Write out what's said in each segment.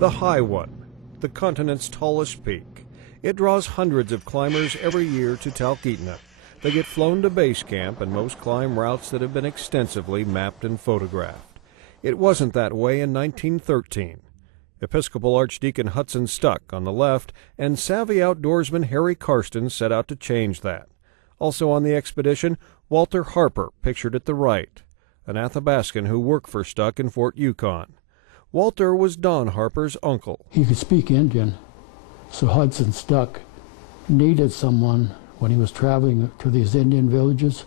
The high one, the continent's tallest peak. It draws hundreds of climbers every year to Talkeetna. They get flown to base camp, and most climb routes that have been extensively mapped and photographed. It wasn't that way in 1913. Episcopal Archdeacon Hudson Stuck on the left and savvy outdoorsman Harry Karsten set out to change that. Also on the expedition, Walter Harper, pictured at the right, an Athabascan who worked for Stuck in Fort Yukon. Walter was Don Harper's uncle. He could speak Indian, so Hudson Stuck needed someone when he was traveling to these Indian villages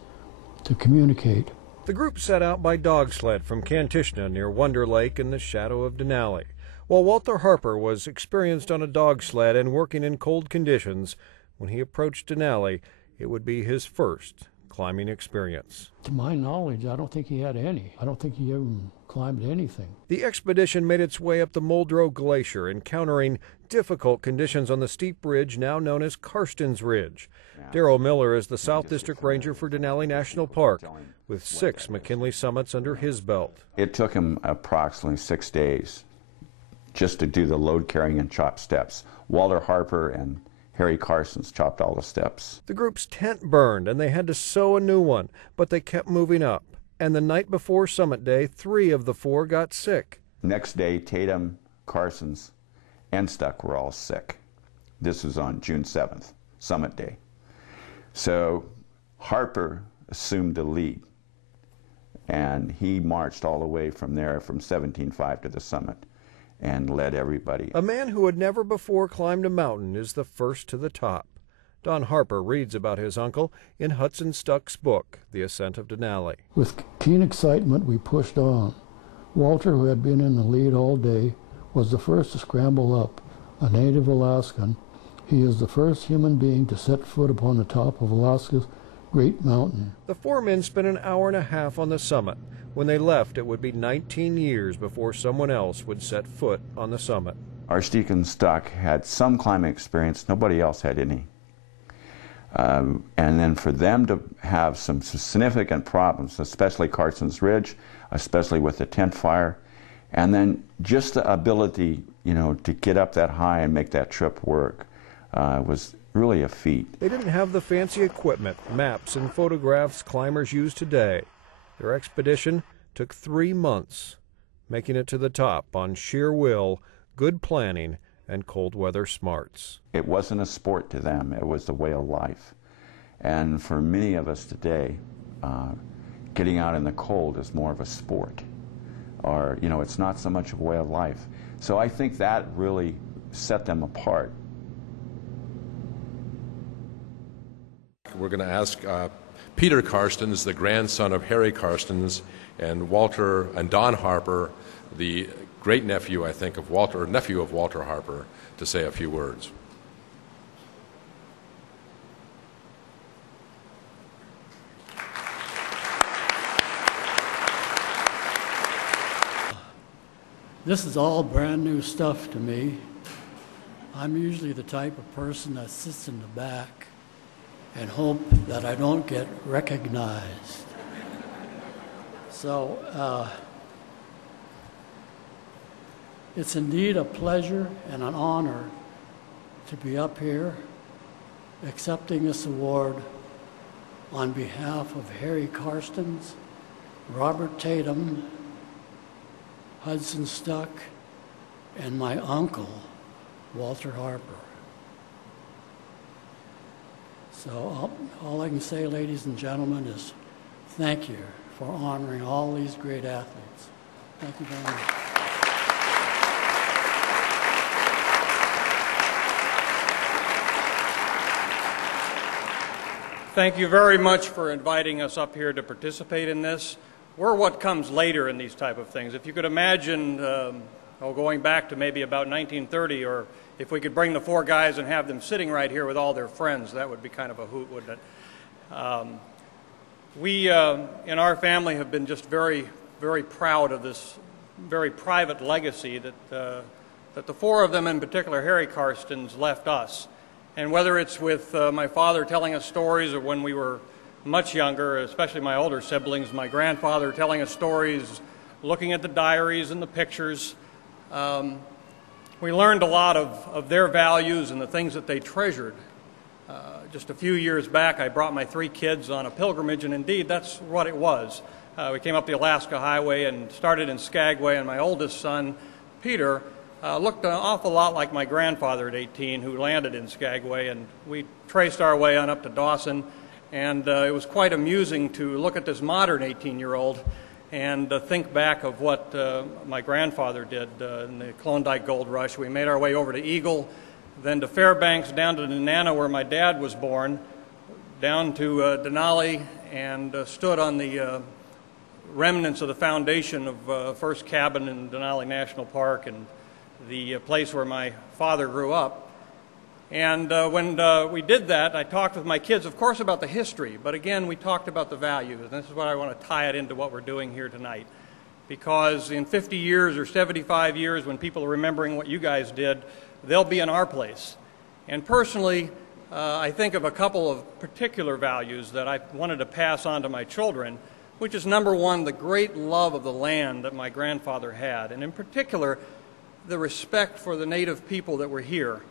to communicate. The group set out by dog sled from Kantishna near Wonder Lake in the shadow of Denali. While Walter Harper was experienced on a dog sled and working in cold conditions, when he approached Denali, it would be his first climbing experience. To my knowledge, I don't think he had any. I don't think he ever climbed anything. The expedition made its way up the Muldrow Glacier, encountering difficult conditions on the steep ridge now known as Karsten's Ridge. Darrell Miller is the South District Ranger for Denali National Park, with 6 McKinley summits under his belt. It took him approximately 6 days just to do the load carrying and chop steps. Walter Harper and Harry Karsten's chopped all the steps. The group's tent burned and they had to sew a new one, but they kept moving up. And the night before summit day, 3 of the 4 got sick. Next day, Tatum, Karsten's, and Stuck were all sick. This was on June 7th, summit day. So Harper assumed the lead, and he marched all the way from there, from 17.5 to the summit, and led everybody. A man who had never before climbed a mountain is the first to the top. Don Harper reads about his uncle in Hudson Stuck's book, The Ascent of Denali. With keen excitement, we pushed on. Walter, who had been in the lead all day, was the first to scramble up. A native Alaskan, he is the first human being to set foot upon the top of Alaska's great mountain. The 4 men spent an hour and a half on the summit. When they left, it would be 19 years before someone else would set foot on the summit. Archdeacon Stuck had some climbing experience. Nobody else had any. And then for them to have some significant problems, especially Karsten's Ridge, especially with the tent fire, and then just the ability, to get up that high and make that trip work was really a feat. They didn't have the fancy equipment, maps, and photographs climbers use today. Their expedition took 3 months, making it to the top on sheer will, good planning, and cold weather smarts. It wasn't a sport to them, it was the way of life. And for many of us today, getting out in the cold is more of a sport. Or, it's not so much a way of life. So I think that really set them apart. We're going to ask Peter Karstens, the grandson of Harry Karstens, and Walter and Don Harper, the great nephew, I think, of Walter, nephew of Walter Harper, to say a few words. This is all brand new stuff to me. I'm usually the type of person that sits in the back and hope that I don't get recognized. So it's indeed a pleasure and an honor to be up here accepting this award on behalf of Harry Karstens, Robert Tatum, Hudson Stuck, and my uncle, Walter Harper. So all I can say, ladies and gentlemen, is thank you for honoring all these great athletes. Thank you very much. Thank you very much for inviting us up here to participate in this. We're what comes later in these type of things. If you could imagine going back to maybe about 1930, or if we could bring the 4 guys and have them sitting right here with all their friends, that would be kind of a hoot, wouldn't it? We, in our family, have been just very, very proud of this very private legacy that, that the 4 of them, in particular, Harry Karstens, left us. And whether it's with my father telling us stories, or when we were much younger, especially my older siblings, my grandfather telling us stories, looking at the diaries and the pictures, we learned a lot of their values and the things that they treasured. Just a few years back, I brought my 3 kids on a pilgrimage, and indeed, that's what it was. We came up the Alaska Highway and started in Skagway, and my oldest son, Peter, looked an awful lot like my grandfather at 18, who landed in Skagway, and we traced our way on up to Dawson, and it was quite amusing to look at this modern 18-year-old and think back of what my grandfather did in the Klondike Gold Rush. We made our way over to Eagle, then to Fairbanks, down to Nenana, where my dad was born, down to Denali, and stood on the remnants of the foundation of first cabin in Denali National Park and the place where my father grew up. And when we did that, I talked with my kids, of course, about the history, but again, we talked about the values, and this is what I want to tie it into what we're doing here tonight. Because in 50 years or 75 years, when people are remembering what you guys did, they'll be in our place. And personally, I think of a couple of particular values that I wanted to pass on to my children, which is number one, the great love of the land that my grandfather had, and in particular, the respect for the native people that were here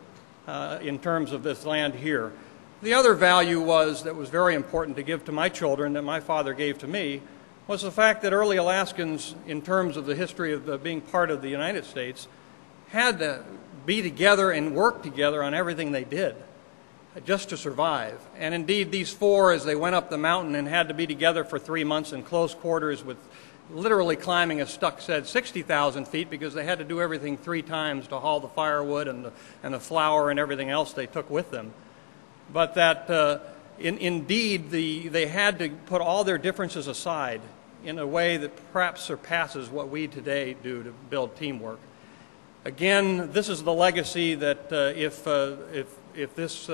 in terms of this land here. The other value that was very important to give to my children that my father gave to me was the fact that early Alaskans, in terms of the history of being part of the United States, had to be together and work together on everything they did just to survive. And indeed, these 4, as they went up the mountain and had to be together for 3 months in close quarters with literally climbing, as Stuck said, 60,000 feet, because they had to do everything 3 times to haul the firewood and the flour and everything else they took with them. But that indeed they had to put all their differences aside in a way that perhaps surpasses what we today do to build teamwork. Again, this is the legacy that if this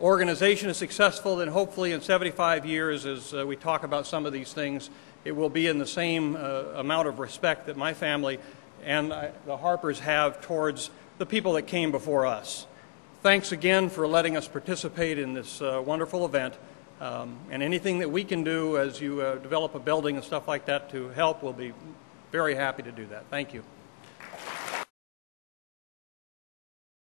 organization is successful, then hopefully in 75 years, as we talk about some of these things, it will be in the same amount of respect that my family and the Harpers have towards the people that came before us. Thanks again for letting us participate in this wonderful event. And anything that we can do as you develop a building and stuff like that to help, we'll be very happy to do that. Thank you.